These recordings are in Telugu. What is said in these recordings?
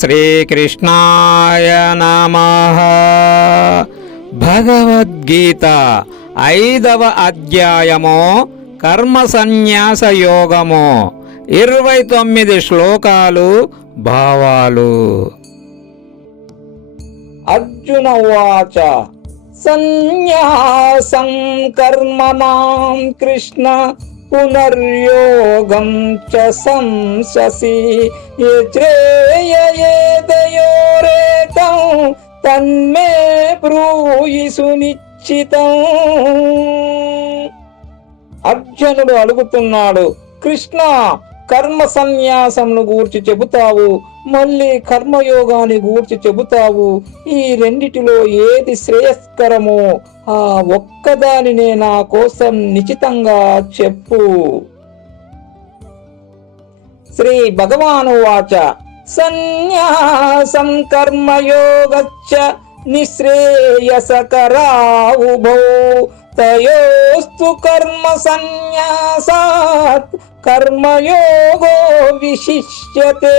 శ్రీకృష్ణాయ నమః. భగవద్గీత 5వ అధ్యాయము కర్మ సన్యాస యోగము. 29 శ్లోకాలు, భావాలు. అర్జున ఉవాచ సన్యాసం కర్మణాం కృష్ణ పునర్యోగం చ సంశసి యేత్రేయయేతయోరేతం తన్మే బ్రూయి సునిశ్చితం. అర్జునుడు అడుగుతున్నాడు, కృష్ణ, కర్మ సన్యాసంను గూర్చి చెబుతావు, మళ్ళీ కర్మయోగాన్ని గూర్చి చెబుతావు. ఈ రెండిటిలో ఏది శ్రేయస్కరమో ఆ ఒక్కదానినే నా కోసం నిశ్చితంగా చెప్పు. శ్రీ భగవాను వాచ సన్యాసం కర్మయోగచ్చ నిశ్రేయసకరావుభౌ తయోస్తు కర్మ సన్యాసాత్ కర్మయోగో విశిష్యతే.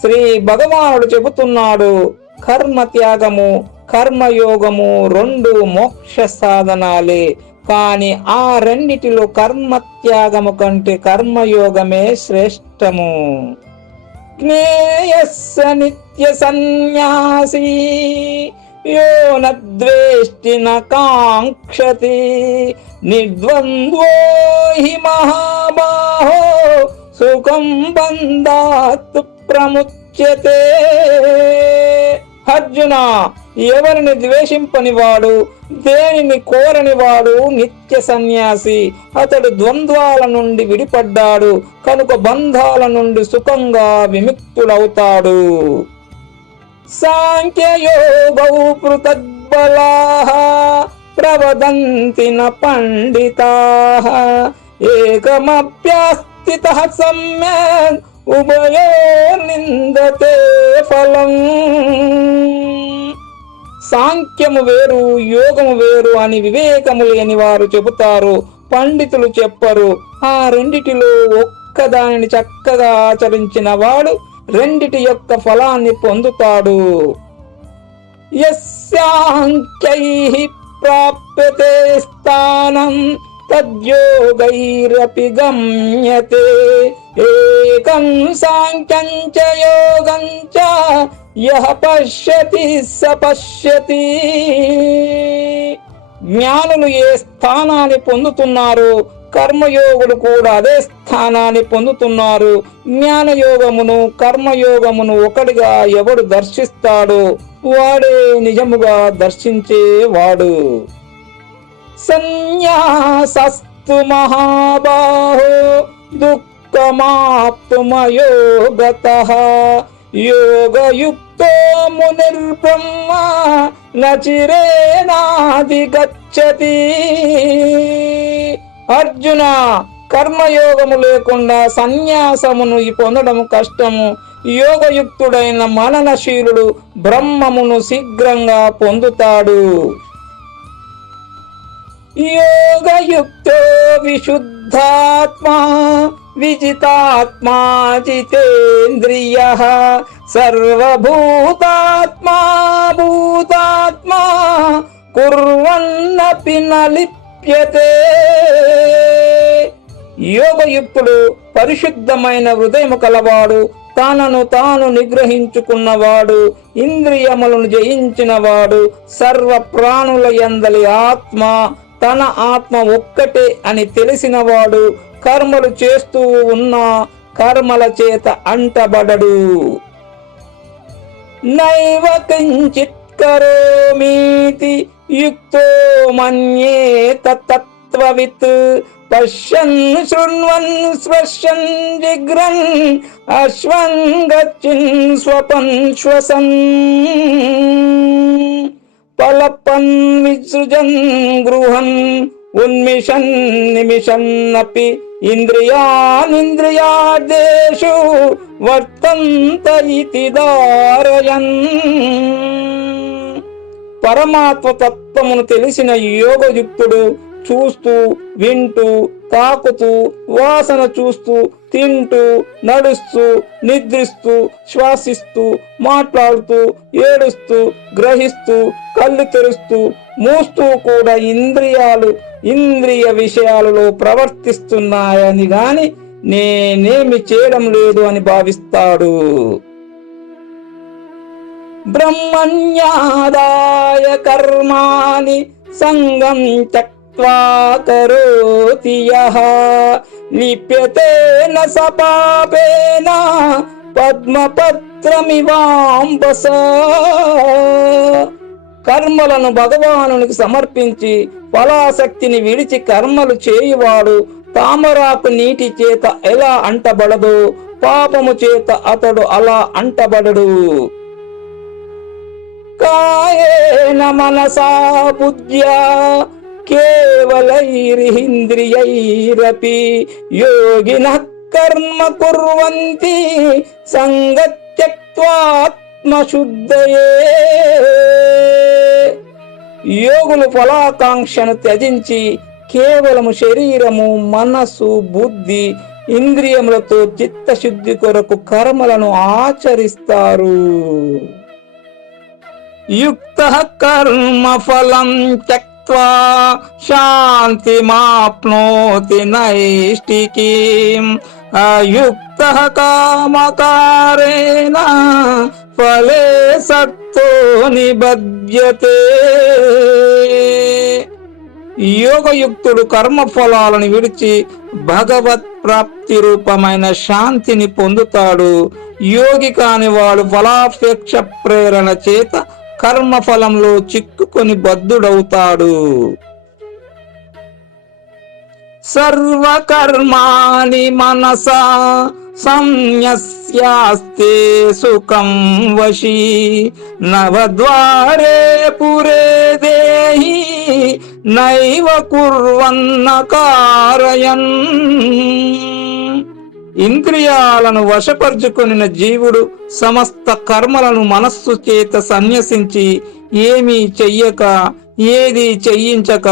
శ్రీ భగవానుడు చెబుతున్నాడు, కర్మ త్యాగము కర్మయోగము 2 మోక్ష సాధనాలే. కాని ఆ రెండిటిలో కర్మత్యాగము కంటే కర్మయోగమే శ్రేష్టము. జ్ఞేయస్స నిత్య సన్యాసీ యో నద్వేష్టి న కాంక్షతి నిర్ద్వంద్వో హి మహాబాహో సుఖం బంధాత్ ప్రముచ్యతే. అర్జున, ఎవరిని ద్వేషింపని వాడు, దేనిని కోరని వాడు నిత్య సన్యాసి. అతడు ద్వంద్వాల నుండి విడిపడ్డాడు కనుక బంధాల నుండి సుఖంగా విముక్తుడవుతాడు. సాంఖ్యయోగౌ పృథగ్బలాః ప్రవదంతి న పండితాః ఏకమప్యాస్థితః సమ్యక్ ఉభయోర్ నిందతే ఫలం. సాంఖ్యము వేరు, యోగము వేరు అని వివేకము లేని వారు చెబుతారు, పండితులు చెప్పరు. ఆ రెండిటిలో ఒక్కదానిని చక్కగా ఆచరించిన వాడు రెండిటి యొక్క ఫలాన్ని పొందుతాడు. యస్యాంఖ్యైః ప్రాప్యతే స్థానం తద్యోగైరపి గమ్యతే ఏకం సాంఖ్యం చ యోగం చ యః పశ్యతి స పశ్యతి. జ్ఞానులు ఏ స్థానాన్ని పొందుతున్నారో కర్మయోగులు కూడా అదే స్థానాన్ని పొందుతున్నారు. జ్ఞానయోగమును కర్మయోగమును ఒకటిగా ఎవడు దర్శిస్తాడో వాడే నిజముగా దర్శించేవాడు. సన్యాసస్తు మహాబాహో దుఃఖమాప్తుమయోగతః యోగయుక్తో మునిర్బ్రహ్మ నచిరేనాధిగచ్చతి. అర్జున, కర్మయోగము లేకుండా సన్యాసమును పొందడం కష్టము. యోగయుక్తుడైన మననశీలుడు బ్రహ్మమును శీఘ్రంగా పొందుతాడు. యోగయుక్తో విశుద్ధాత్మా విజితాత్మా జితేంద్రియః సర్వభూతాత్మా భూతాత్మా కుర్వన్నపి న లిప్యతే. యోగయుక్తుడు పరిశుద్ధమైన హృదయము కలవాడు, తనను తాను నిగ్రహించుకున్నవాడు, ఇంద్రియములను జయించినవాడు, సర్వ ప్రాణుల యందలి ఆత్మ తన ఆత్మ ఒక్కటే అని తెలిసినవాడు, కర్మలు చేస్తూ ఉన్న కర్మల చేత అంటబడడు. నైవ కించిత్ కరోమీతి యుక్తో మన్యేత తత్వవిత్ పశ్యన్ శృణ్వన్ స్పశ్యన్ జిగ్రన్ అశ్వన్ గచ్చిన్ స్వపన్ శ్వసన్ పలపన్ విసృజన్ గృహన్ ఉన్మిషన్ నిమిషన్నపి ఇంద్రియానింద్రియార్థేషు వర్తంత ఇతి ధారయన్. పరమాత్మ తత్వమును తెలిసిన యోగయుక్తుడు చూస్తూ, వింటూ, తాకుతూ, వాసన చూస్తూ, తింటూ, నడుస్తూ, నిద్రిస్తూ, శ్వాసిస్తూ, మాట్లాడుతూ, ఏడుస్తూ, గ్రహిస్తూ, కళ్ళు తెరుస్తూ, మూస్తూ కూడా ఇంద్రియ విషయాలలో ప్రవర్తిస్తున్నాయని గాని నేనేమి చేయడం లేదు అని భావిస్తాడు. బ్రహ్మణ్యాదాయ కర్మాణి సంగం త్యక్త్వా కరోతి యః లిప్యతే న స పాపేన పద్మపత్రమివాంబస. కర్మలను భగవానునికి సమర్పించి ఫలాసక్తిని విడిచి కర్మలు చేయువాడు తామరాకు నీటి చేత ఎలా అంటబడదో పాపము చేత అతడు అలా అంటబడడు. కాయేన మనసా బుద్ధ్యా కేవలైరింద్రియైరపి యోగినః కర్మ కుర్వంతి సంగత్యక్త్వాత్మశుద్ధయే. యోగులు ఫలాకాంక్షను త్యజించి కేవలము శరీరము, మనసు, బుద్ధి, ఇంద్రియములతో చిత్తశుద్ధి కొరకు కర్మలను ఆచరిస్తారు. యుక్తః కర్మ ఫలం త్యక్త్వా శాంతిమాప్నోతి నైష్టికీం అయుక్తః కామకారేణ ఫలే సక్తో నిబధ్యతే. యోగయుక్తుడు కర్మ ఫలాలను విడిచి భగవత్ ప్రాప్తి రూపమైన శాంతిని పొందుతాడు. యోగి కాని వాడు ఫలాపేక్ష ప్రేరణ చేత కర్మ ఫలంలో చిక్కుకొని బద్ధుడవుతాడు. సర్వకర్మాణి మనసా సంన్యస్యాస్తే సుఖం వశీ నవద్వారే పురే దేహి నైవ కుర్వన్న కారయన్. ఇంద్రియాలను వశపరుచుకొనిన జీవుడు సమస్త కర్మలను మనస్సు చేత సన్యసించి ఏమీ చెయ్యక, ఏది చెయ్యించక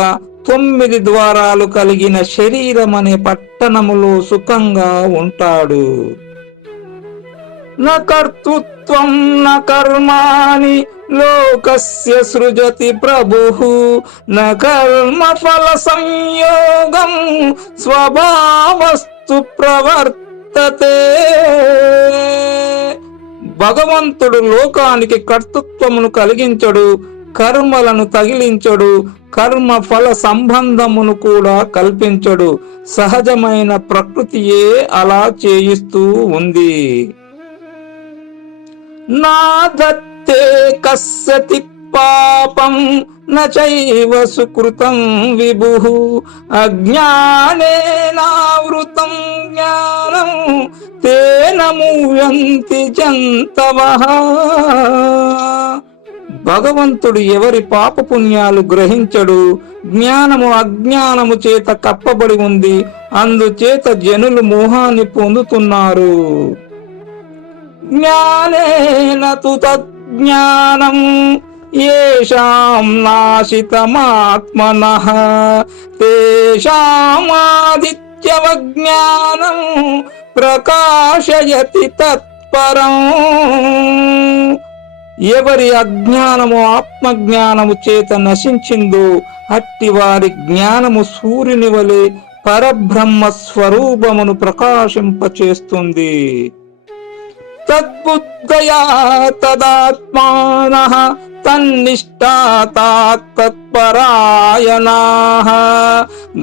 9 ద్వారాలు కలిగిన శరీరం అనే పట్టణములో సుఖంగా ఉంటాడు. న కర్తృత్వం న కర్మాణి లోకస్య సృజతి ప్రభుః న కర్మ ఫల సంయోగం స్వభావస్తు ప్రవర్తతే. భగవంతుడు లోకానికి కర్తృత్వమును కలిగించడు, కర్మలను తగిలించడు, కర్మ ఫల సంబంధమును కూడా కల్పించడు. సహజమైన ప్రకృతియే అలా చేయిస్తూ ఉంది. నా దత్తే కస్యతి పాపం నచైవ సుకృతం విభుః అజ్ఞానేనావృతం జ్ఞానం తేన ముహ్యంతి జంతవః. భగవంతుడు ఎవరి పాపపుణ్యాలు గ్రహించడు. జ్ఞానము అజ్ఞానము చేత కప్పబడి ఉంది, అందుచేత జనులు మోహాన్ని పొందుతున్నారు. జ్ఞానేన తు తజ్ఞానం యేషాం నాశితమాత్మనః తేషామాదిత్యవజ్ఞానం ప్రకాశయతి తత్పరం. ఎవరి అజ్ఞానము ఆత్మజ్ఞానము చేత నశించిందో అట్టి వారి జ్ఞానము సూర్యుని వలె పరబ్రహ్మ స్వరూపమును ప్రకాశింపచేస్తుంది. తద్బుద్ధయా తదాత్మానః తన్నిష్టా తత్పరాయణాః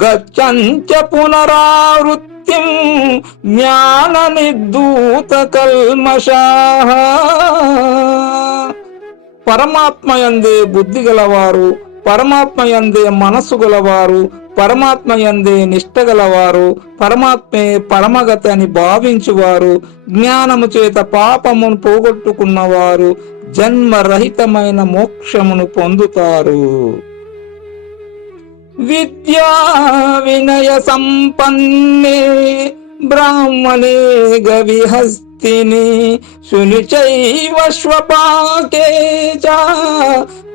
గచ్చంచ పునరావృత్తిం జ్ఞాన నిర్ధూత కల్మషాః. పరమాత్మయందే బుద్ధి గలవారు, పరమాత్మయందే మనస్సు గలవారు, పరమాత్మయందే నిష్ట గలవారు, పరమాత్మే పరమగతి అని భావించువారు, జ్ఞానము చేత పాపమును పోగొట్టుకున్నవారు జన్మరహితమైన మోక్షమును పొందుతారు. విద్యా వినయ సంపన్నే బ్రాహ్మణే గవిహస్తిని శునిచైవ శ్వపాకే చ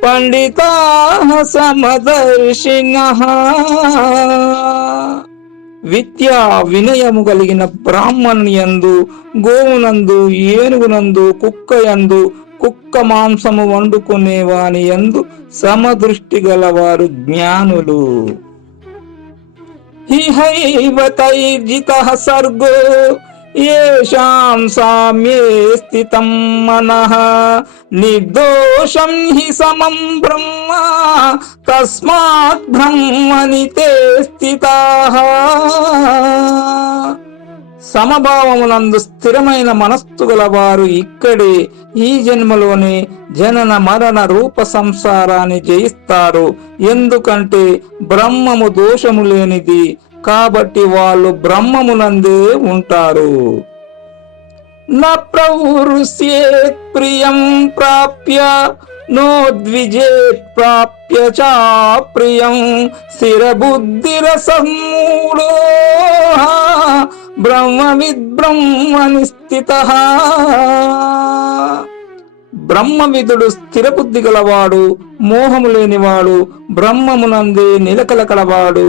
పండితాః సమదర్శినః. విద్యా వినయము కలిగిన బ్రాహ్మణుని యందు, గోవునందు, ఏనుగునందు, కుక్కయందు, కుక్క మాంసము వండుకునే వాని యందు సమదృష్టి గలవారు జ్ఞానులు. ఇహైవ తైర్జితః సర్గో యేషాం సామ్యే స్థితం మనః నిర్దోషం హి సమం బ్రహ్మ తస్మాత్ బ్రహ్మణి తే స్థితాః. సమభావమునందు స్థిరమైన మనస్సు గలవారు ఇక్కడే ఈ జన్మలోనే జనన మరణ రూప సంసారాన్ని జయిస్తారు. ఎందుకంటే బ్రహ్మము దోషము లేనిది కాబట్టి వాళ్ళు బ్రహ్మమునందే ఉంటారు. న ప్రవృష్యేత్ ప్రియం ప్రాప్య నోద్విజేత్ ప్రాప్య చ ప్రియం స్థిరబుద్ధిరసమూఢో బ్రహ్మవిద్ స్థితః. బ్రహ్మవిదుడు స్థిరబుద్ధి గలవాడు, మోహము లేనివాడు, బ్రహ్మమునందే నిలకలకలవాడు.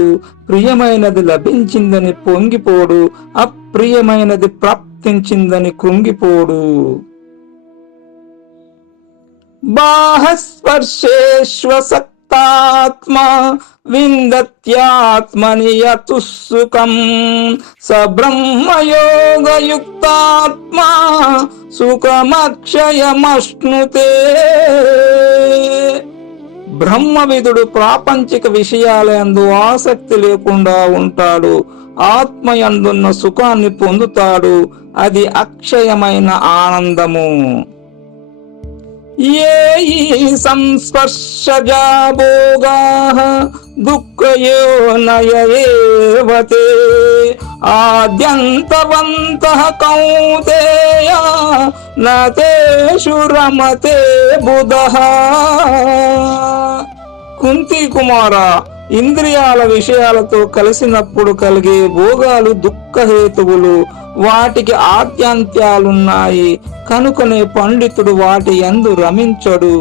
ప్రియమైనది లభించిందని పొంగిపోడు, అప్రియమైనది ప్రాప్తించిందని కృంగిపోడు. బాహస్పర్శేష్వసక్తాత్మా విందత్యాత్మని యతు సుఖం స బ్రహ్మయోగయుక్తాత్మా సుఖమక్షయమశ్నుతే. బ్రహ్మవిదుడు ప్రాపంచిక విషయాలందు ఆసక్తి లేకుండా ఉంటాడు, ఆత్మయందున్న సుఖాన్ని పొందుతాడు. అది అక్షయమైన ఆనందము. ఏ సంస్పర్శజా భోగాః దుఃఖయోనయేవతే ఆద్యంతవంతః కౌంతేయ న తేషు రమతే బుధః. కుంతి కుమార, ఇంద్రియాల విషయాలతో కలిసినప్పుడు కలిగే భోగాలు దుఃఖహేతువులు, వాటికి ఆద్యంత్యాలున్నాయి. కనుకనే పండితుడు వాటి యందు రమించడు.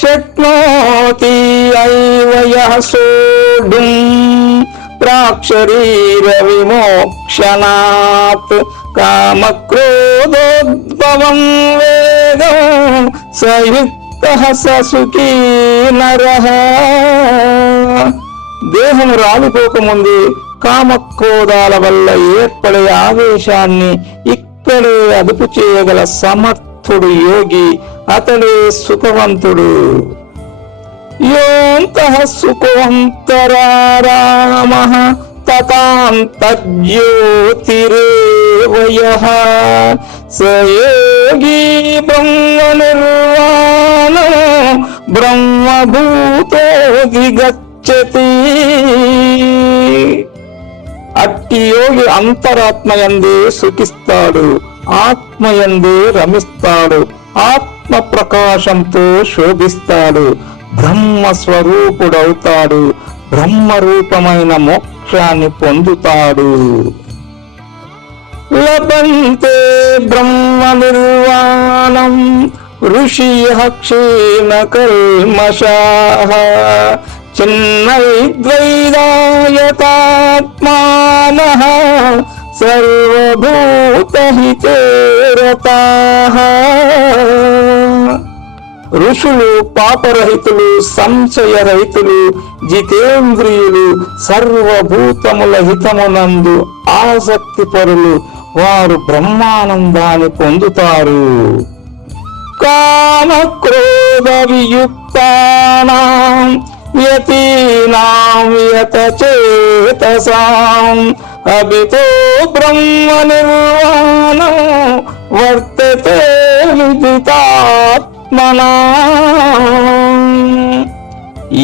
శక్నోతి ఐవ యః సోఢుం ప్రాక్శరీర విమోక్షణాత్ కామక్రోధోద్భవం వేగం సయుక్తః స సుఖీ నరః. దేహం రాలిపోకముందు కామక్రోధాల వల్ల ఏర్పడే ఆవేశాన్ని ఇక్కడే అదుపు చేయగల సమర్థుడు యోగి, అతడే సుఖవంతుడు. యోంతః సుఖవంతరారామః తతాంతజ్యోతిరేవ యః స యోగి బ్రహ్మనిర్వాణో బ్రహ్మభూతోధిగచ్చతి. అట్టి యోగి అంతరాత్మయందే సుఖిస్తాడు, ఆత్మయందే రమిస్తాడు, ఆత్మ ప్రకాశంతో శోభిస్తాడు, బ్రహ్మ స్వరూపుడవుతాడు, బ్రహ్మ రూపమైన మోక్షాన్ని పొందుతాడు. లభంతే బ్రహ్మ నిర్వాణం ఋషియః క్షీణ కల్మషాః చిన్మద్వైదాయతాత్మానః సర్వభూతహితే రతాః. ఋషులు పాపరహితులు, సంశయరహితులు, జితేంద్రియులు, సర్వభూతముల హితమునందు ఆసక్తి పరులు, వారు బ్రహ్మానందాన్ని పొందుతారు. కామక్రోధ వియుక్తానాం యతీనాం యతచేతసాం అభితో బ్రహ్మ నిర్వాణం వర్తతే విదితాత్మనా.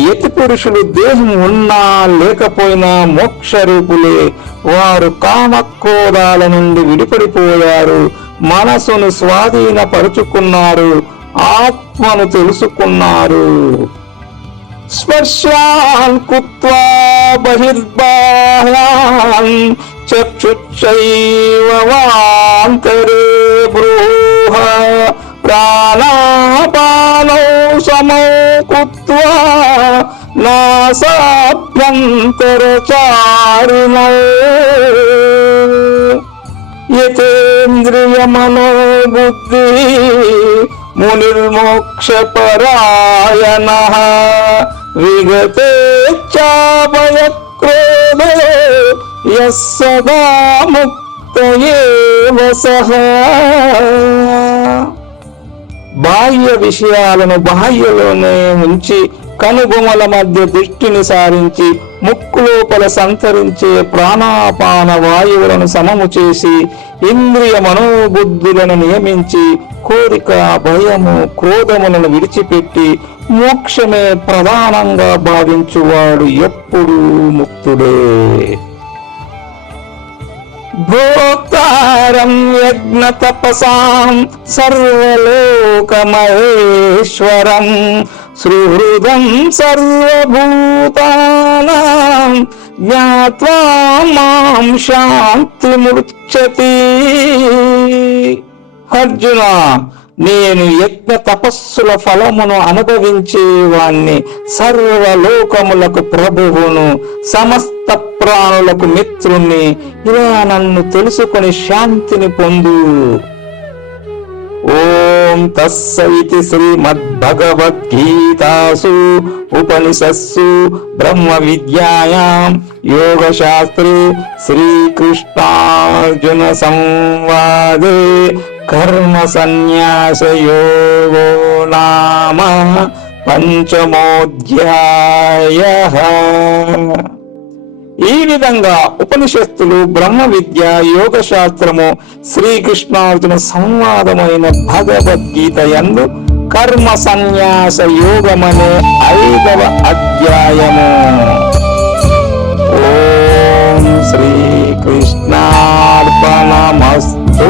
యతి పురుషులు దేహం ఉన్నా లేకపోయినా మోక్షరూపులే. వారు కామక్రోధాల నుండి విడిపడిపోయారు, మనసును స్వాధీనపరుచుకున్నారు, ఆత్మను తెలుసుకున్నారు. స్పర్శాన్ కృత్వా బహిర్బాహ్యాన్ చక్షుషైవ వాంతరే బ్రూహ ప్రాణాపానౌ సమౌ కృత్వా నాసాభ్యంతరచారిణౌ యతేంద్రియ మనోబుద్ధి మునిర్మోక్షపరాయణః విగతేచ్ఛాభయక్రోధో యః సదా ముక్త ఏవ సః. బాహ్య విషయాలను బాహ్యలోనే ఉంచి కనుబొమల మధ్య దృష్టిని సారించి ముక్కు లోపల సంతరించే ప్రాణాపాన వాయువులను సమము చేసి ఇంద్రియ మనోబుద్ధులను నియమించి కోరిక, భయము, క్రోధములను విడిచిపెట్టి మోక్షమే ప్రధానంగా భావించువాడు ఎప్పుడూ ముక్తుడే. భోక్తారం యజ్ఞ తపసాం సర్వలోకమహేశ్వరం సుహృదం సర్వభూతానాం జ్ఞాత్వా మాం శాంతిముచ్యతి. అర్జున, నేను యజ్ఞ తపస్సుల ఫలమును అనుభవించేవాణ్ణి, సర్వలోకములకు ప్రభువును, సమస్త ప్రాణులకు మిత్రుణ్ణి. ఇలా నన్ను తెలుసుకొని శాంతిని పొందు. ఓం తస్సైతి శ్రీమద్భగవద్గీతాసు ఉపనిషత్సు బ్రహ్మ విద్యాయాం యోగశాస్త్రే శ్రీకృష్ణార్జున సంవాదే కర్మ సన్యాస యోగో నామ పంచమోధ్యాయః. ఈ విధంగా ఉపనిషత్తులు, బ్రహ్మ విద్య, యోగ శాస్త్రము, శ్రీకృష్ణార్జున సంవాదమైన భగవద్గీత యందు కర్మ సన్యాస యోగమనే 5వ అధ్యాయము. ఓం శ్రీకృష్ణార్పణమస్తు.